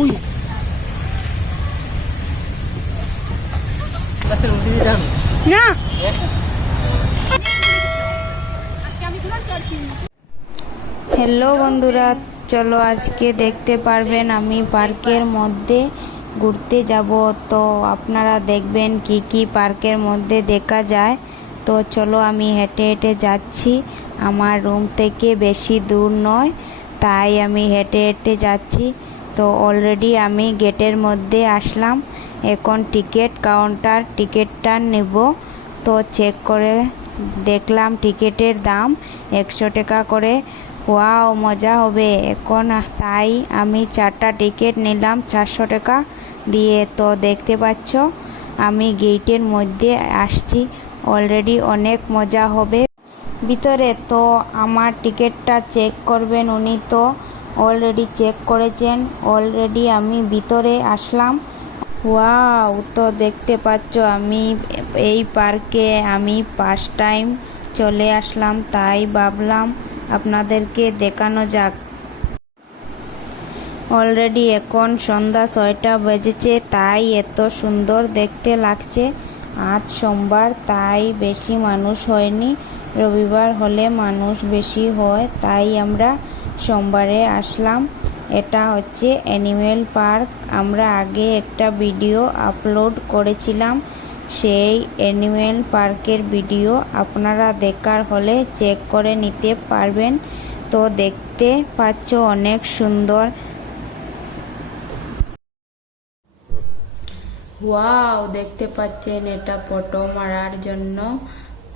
We না hello বন্ধুরা, চলো আজকে দেখতে পারবেন আমি পার্কের মধ্যে ঘুরতে যাব। তো আপনারা দেখবেন কি কি পার্কের মধ্যে দেখা যায়। তো চলো আমি হেঁটে হেঁটে যাচ্ছি, আমার রুম থেকে বেশি দূর নয়, তাই আমি হেঁটে হেঁটে যাচ্ছি। তো অলরেডি আমি গেটের মধ্যে আসলাম, এখন টিকিট কাউন্টার টিকিটটা নেব। তো চেক করে দেখলাম টিকিটের দাম 100 টাকা করে। ওয়াও, মজা হবে এখন। তাই আমি 4টা টিকিট নিলাম 400 টাকা দিয়ে। তো দেখতে পাচ্ছ আমি গেটের মধ্যে আসছি, অলরেডি অনেক মজা হবে ভিতরে। তো আমার টিকিটটা চেক করবেন, উনি তো অলরেডি চেক করেছেন। অলরেডি আমি ভিতরে আসলাম। ওয়াও, তো দেখতে পাচ্ছ আমি এই পার্কে আমি ফার্স্ট টাইম চলে আসলাম, তাই ভাবলাম আপনাদেরকে দেখানো যাক। অলরেডি এখন সন্ধ্যা 6টা বেজেছে, তাই এত সুন্দর দেখতে লাগছে। আজ সোমবার, তাই বেশি মানুষ হয়নি, রবিবার হলে মানুষ বেশি হয়, তাই আমরা সোমবারে আসলাম। এটা হচ্ছে অ্যানিমেল পার্ক। আমরা আগে একটা ভিডিও আপলোড করেছিলাম, সেই অ্যানিমেল পার্কের ভিডিও আপনারা দেখার হলে চেক করে নিতে পারবেন। তো দেখতে পাচ্ছ অনেক সুন্দর। ওয়াও, দেখতে পাচ্ছেন এটা ফটো মারার জন্য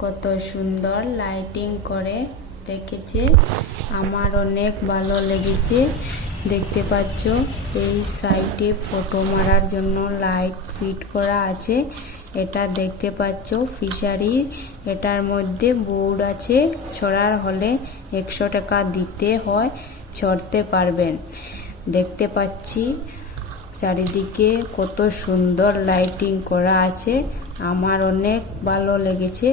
কত সুন্দর লাইটিং করে রেখেছে, আমার অনেক ভালো লেগেছে। দেখতে পাচ্ছ এই সাইডে ফটো মারার জন্য লাইট ফিট করা আছে। এটা দেখতে পাচ্ছ ফিশারি, এটার মধ্যে বোর্ড আছে, ছড়ার হলে 100 টাকা দিতে হয়, ছড়তে পারবেন। দেখতে পাচ্ছি চারিদিকে কত সুন্দর লাইটিং করা আছে, আমার অনেক ভালো লেগেছে।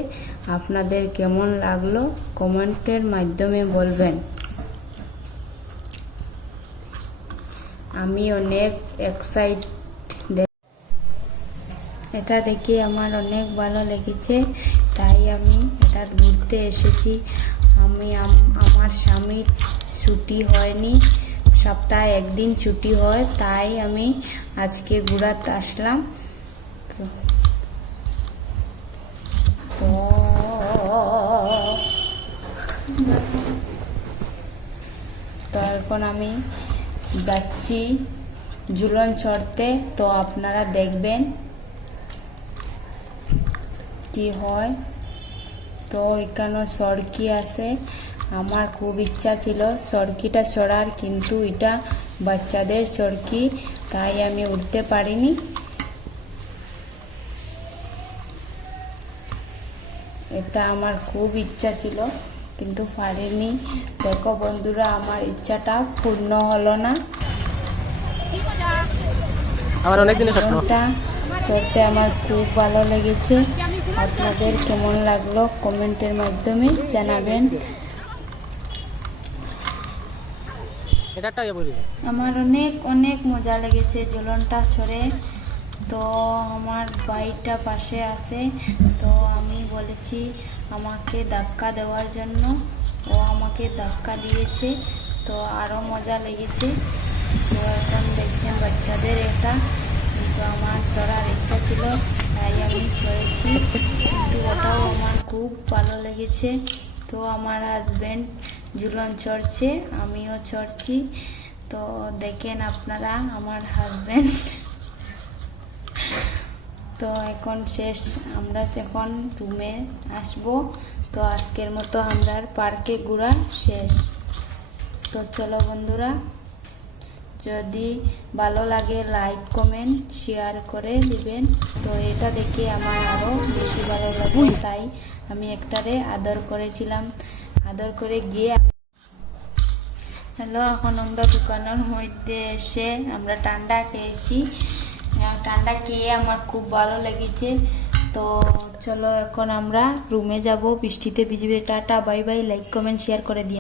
আপনাদের কেমন লাগলো কমেন্টের মাধ্যমে বলবেন। আমি অনেক এক্সাইট, এটা দেখে আমার অনেক ভালো লেগেছে, তাই আমি এটা ঘুরতে এসেছি। আমার স্বামীর ছুটি হয়নি, সপ্তাহে একদিন ছুটি হয়, তাই আমি আজকে ঘুরাতে আসলাম। তো এখন আমি যাচ্ছি ঝুলন চড়তে, তো আপনারা দেখবেন কি হয়। তো এখানে সড়কি আছে, আমার খুব ইচ্ছা ছিল সড়কিটা চড়ার, কিন্তু এটা বাচ্চাদের সড়কি, তাই আমি উঠতে পারিনি। এটা আমার খুব ইচ্ছা ছিল, কিন্তু পারিনি। দেখো বন্ধুরা, আমার ইচ্ছাটা পূর্ণ হলো না। এটা চড়তে আমার খুব ভালো লেগেছে। আপনাদের কেমন লাগলো কমেন্টের মাধ্যমে জানাবেন। আমার অনেক অনেক মজা লেগেছে ঝুলনটা চড়ে। তো আমার বাইকটা পাশে আছে, তো আমি বলেছি আমাকে ধাক্কা দেওয়ার জন্য, ও আমাকে ধাক্কা দিয়েছে, তো আরও মজা লেগেছে। তো এখন দেখছেন বাচ্চাদের এটা, কিন্তু আমার চড়ার ইচ্ছা ছিল, তাই আমি চড়েছি, কিন্তু ওটাও আমার খুব ভালো লেগেছে। তো আমার হাজব্যান্ড ঝুলন চড়ছে, আমিও চড়ছি। তো দেখেন আপনারা আমার হাজব্যান্ড। তো এখন শেষ, আমরা এখন রুমে আসবো। তো আজকের মতো আমরা পার্কে ঘোরা শেষ। তো চলো বন্ধুরা, যদি ভালো লাগে লাইক কমেন্ট শেয়ার করে দিবেন। তো এটা দেখে আমার আরও বেশি ভালো লাগে, তাই আমি একটারে আদর করেছিলাম, আদর করে গিয়ে হ্যালো, এখন আমরা দোকানের মধ্যে এসে আমরা ঠান্ডা খেয়েছি। ঠান্ডা খেয়ে আমার খুব ভালো লেগেছে। তো চলো এখন আমরা রুমে যাব, বৃষ্টিতে ভিজবে। Tata, bye bye, like comment share করে দিই।